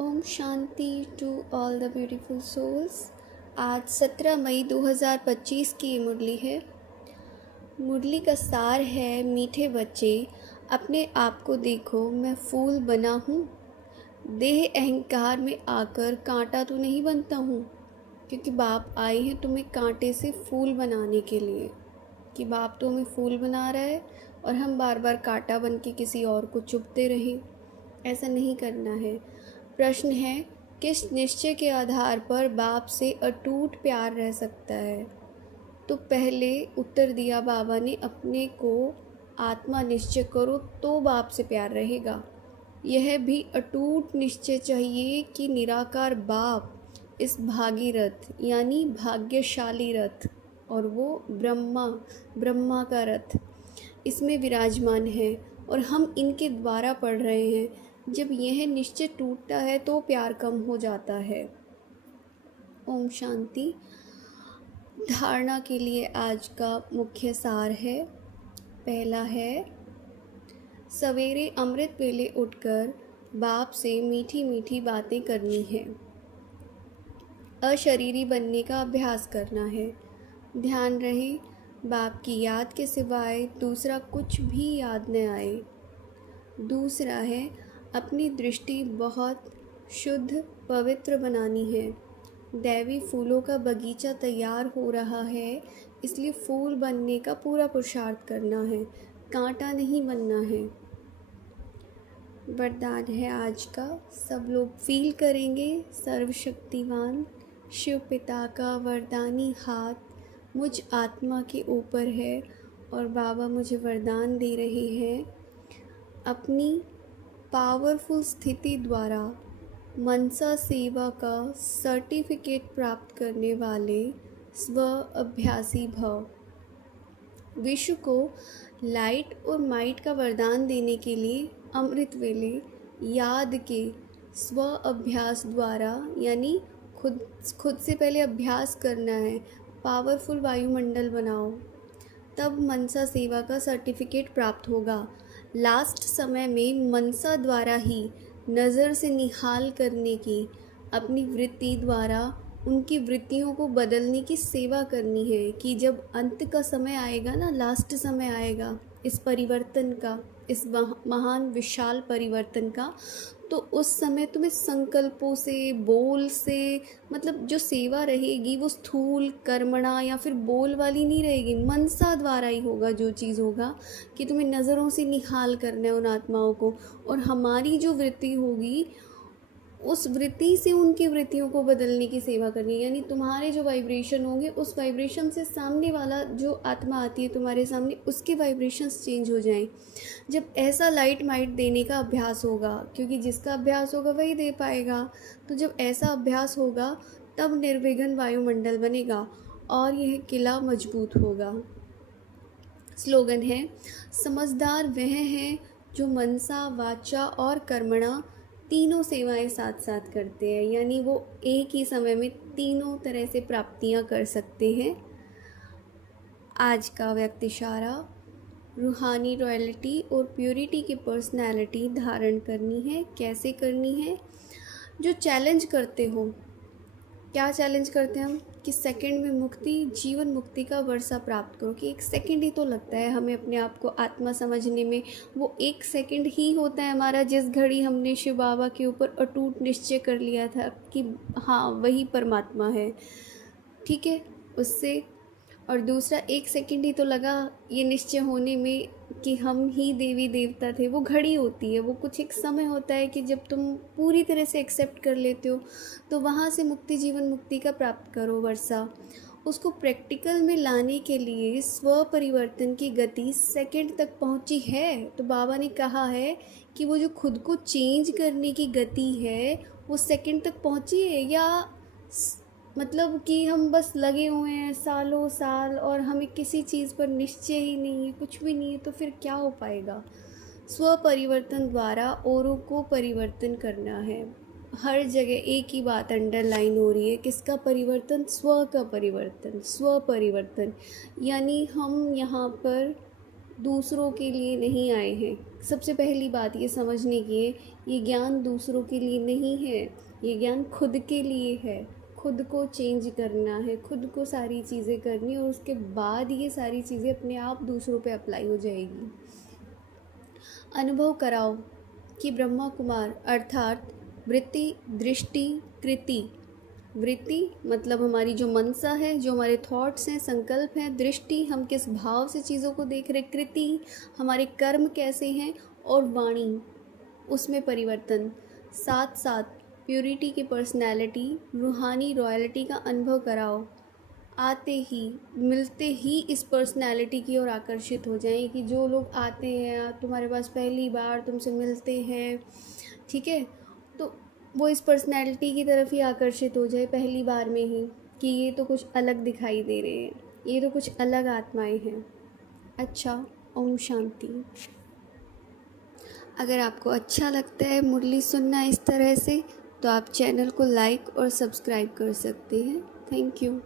Om Shanti to all the beautiful souls. आज 17 मई 2025 की ये मुरली है। मुरली का सार है, मीठे बच्चे अपने आप को देखो, मैं फूल बना हूँ। देह अहंकार में आकर कांटा तो नहीं बनता हूँ, क्योंकि बाप आए हैं तुम्हें कांटे से फूल बनाने के लिए। कि बाप तो हमें फूल बना रहा है और हम बार बार कांटा बन के किसी और को चुभते रहें। ऐसा नहीं करना है। प्रश्न है, किस निश्चय के आधार पर बाप से अटूट प्यार रह सकता है? तो पहले उत्तर दिया बाबा ने, अपने को आत्मा निश्चय करो तो बाप से प्यार रहेगा। यह भी अटूट निश्चय चाहिए कि निराकार बाप इस भागीरथ यानी भाग्यशाली रथ, और वो ब्रह्मा का रथ इसमें विराजमान है और हम इनके द्वारा पढ़ रहे हैं। जब यह निश्चय टूटता है तो प्यार कम हो जाता है। ओम शांति। धारणा के लिए आज का मुख्य सार है। पहला है, सवेरे अमृत वेले उठकर बाप से मीठी मीठी बातें करनी है। अशरीरी बनने का अभ्यास करना है। ध्यान रहे, बाप की याद के सिवाय दूसरा कुछ भी याद न आए। दूसरा है, अपनी दृष्टि बहुत शुद्ध पवित्र बनानी है। दैवी फूलों का बगीचा तैयार हो रहा है, इसलिए फूल बनने का पूरा पुरुषार्थ करना है, कांटा नहीं बनना है। वरदान है आज का, सब लोग फील करेंगे। सर्वशक्तिवान शिव पिता का वरदानी हाथ मुझ आत्मा के ऊपर है और बाबा मुझे वरदान दे रहे हैं, अपनी पावरफुल स्थिति द्वारा मनसा सेवा का सर्टिफिकेट प्राप्त करने वाले स्व अभ्यासी भव। विश्व को लाइट और माइट का वरदान देने के लिए अमृत वेले याद के स्व अभ्यास द्वारा, यानी खुद से पहले अभ्यास करना है। पावरफुल वायुमंडल बनाओ, तब मनसा सेवा का सर्टिफिकेट प्राप्त होगा। लास्ट समय में मनसा द्वारा ही नज़र से निहाल करने की, अपनी वृत्ति द्वारा उनकी वृत्तियों को बदलने की सेवा करनी है। कि जब अंत का समय आएगा ना, लास्ट समय आएगा इस परिवर्तन का, इस महान विशाल परिवर्तन का, तो उस समय तुम्हें संकल्पों से, बोल से, मतलब जो सेवा रहेगी वो स्थूल कर्मणा या फिर बोल वाली नहीं रहेगी, मनसा द्वारा ही होगा। जो चीज़ होगा कि तुम्हें नज़रों से निहाल करना है उन आत्माओं को, और हमारी जो वृत्ति होगी उस वृत्ति से उनकी वृत्तियों को बदलने की सेवा करनी है। यानी तुम्हारे जो वाइब्रेशन होंगे, उस वाइब्रेशन से सामने वाला जो आत्मा आती है तुम्हारे सामने, उसके वाइब्रेशंस चेंज हो जाएं। जब ऐसा लाइट माइट देने का अभ्यास होगा, क्योंकि जिसका अभ्यास होगा वही दे पाएगा, तो जब ऐसा अभ्यास होगा तब निर्विघ्न वायुमंडल बनेगा और यह किला मजबूत होगा। स्लोगन है, समझदार वह है जो मनसा, वाचा और कर्मणा तीनों सेवाएं साथ साथ करते हैं, यानी वो एक ही समय में तीनों तरह से प्राप्तियां कर सकते हैं। आज का व्यक्ति इशारा, रूहानी रॉयल्टी और प्योरिटी की पर्सनालिटी धारण करनी है। कैसे करनी है? जो चैलेंज करते हो, क्या चैलेंज करते हैं हम? कि सेकंड में मुक्ति, जीवन मुक्ति का वर्षा प्राप्त करो। कि एक सेकंड ही तो लगता है हमें अपने आप को आत्मा समझने में, वो एक सेकंड ही होता है हमारा, जिस घड़ी हमने शिव बाबा के ऊपर अटूट निश्चय कर लिया था कि हाँ वही परमात्मा है। ठीक है, उससे। और दूसरा, एक सेकंड ही तो लगा ये निश्चय होने में कि हम ही देवी देवता थे। वो घड़ी होती है, वो कुछ एक समय होता है कि जब तुम पूरी तरह से एक्सेप्ट कर लेते हो, तो वहाँ से मुक्ति, जीवन मुक्ति का प्राप्त करो वर्षा। उसको प्रैक्टिकल में लाने के लिए स्व परिवर्तन की गति सेकंड तक पहुँची है। तो बाबा ने कहा है कि वो जो खुद को चेंज करने की गति है वो सेकंड तक पहुँची है, या मतलब कि हम बस लगे हुए हैं सालों साल और हमें किसी चीज़ पर निश्चय ही नहीं है, कुछ भी नहीं है, तो फिर क्या हो पाएगा? स्व परिवर्तन द्वारा औरों को परिवर्तन करना है। हर जगह एक ही बात अंडरलाइन हो रही है, किसका परिवर्तन? स्व का परिवर्तन, स्व परिवर्तन। यानी हम यहाँ पर दूसरों के लिए नहीं आए हैं। सबसे पहली बात ये समझने की है, ये ज्ञान दूसरों के लिए नहीं है, ये ज्ञान खुद के लिए है। खुद को चेंज करना है, खुद को सारी चीज़ें करनी, और उसके बाद ये सारी चीज़ें अपने आप दूसरों पे अप्लाई हो जाएगी। अनुभव कराओ कि ब्रह्मा कुमार अर्थात वृत्ति, दृष्टि, कृति। वृत्ति मतलब हमारी जो मनसा है, जो हमारे थॉट्स हैं, संकल्प हैं। दृष्टि हम किस भाव से चीज़ों को देख रहे। कृति हमारे कर्म कैसे हैं। और वाणी उसमें परिवर्तन। साथ साथ प्योरिटी की पर्सनैलिटी, रूहानी रॉयल्टी का अनुभव कराओ। आते ही, मिलते ही इस पर्सनैलिटी की ओर आकर्षित हो जाएं कि जो लोग आते हैं तुम्हारे पास पहली बार तुमसे मिलते हैं, ठीक है, तो वो इस पर्सनैलिटी की तरफ ही आकर्षित हो जाए पहली बार में ही, कि ये तो कुछ अलग दिखाई दे रहे हैं, ये तो कुछ अलग आत्माएं हैं। अच्छा, ओम शांति। अगर आपको अच्छा लगता है मुरली सुनना इस तरह से, तो आप चैनल को लाइक और सब्सक्राइब कर सकते हैं। Thank you.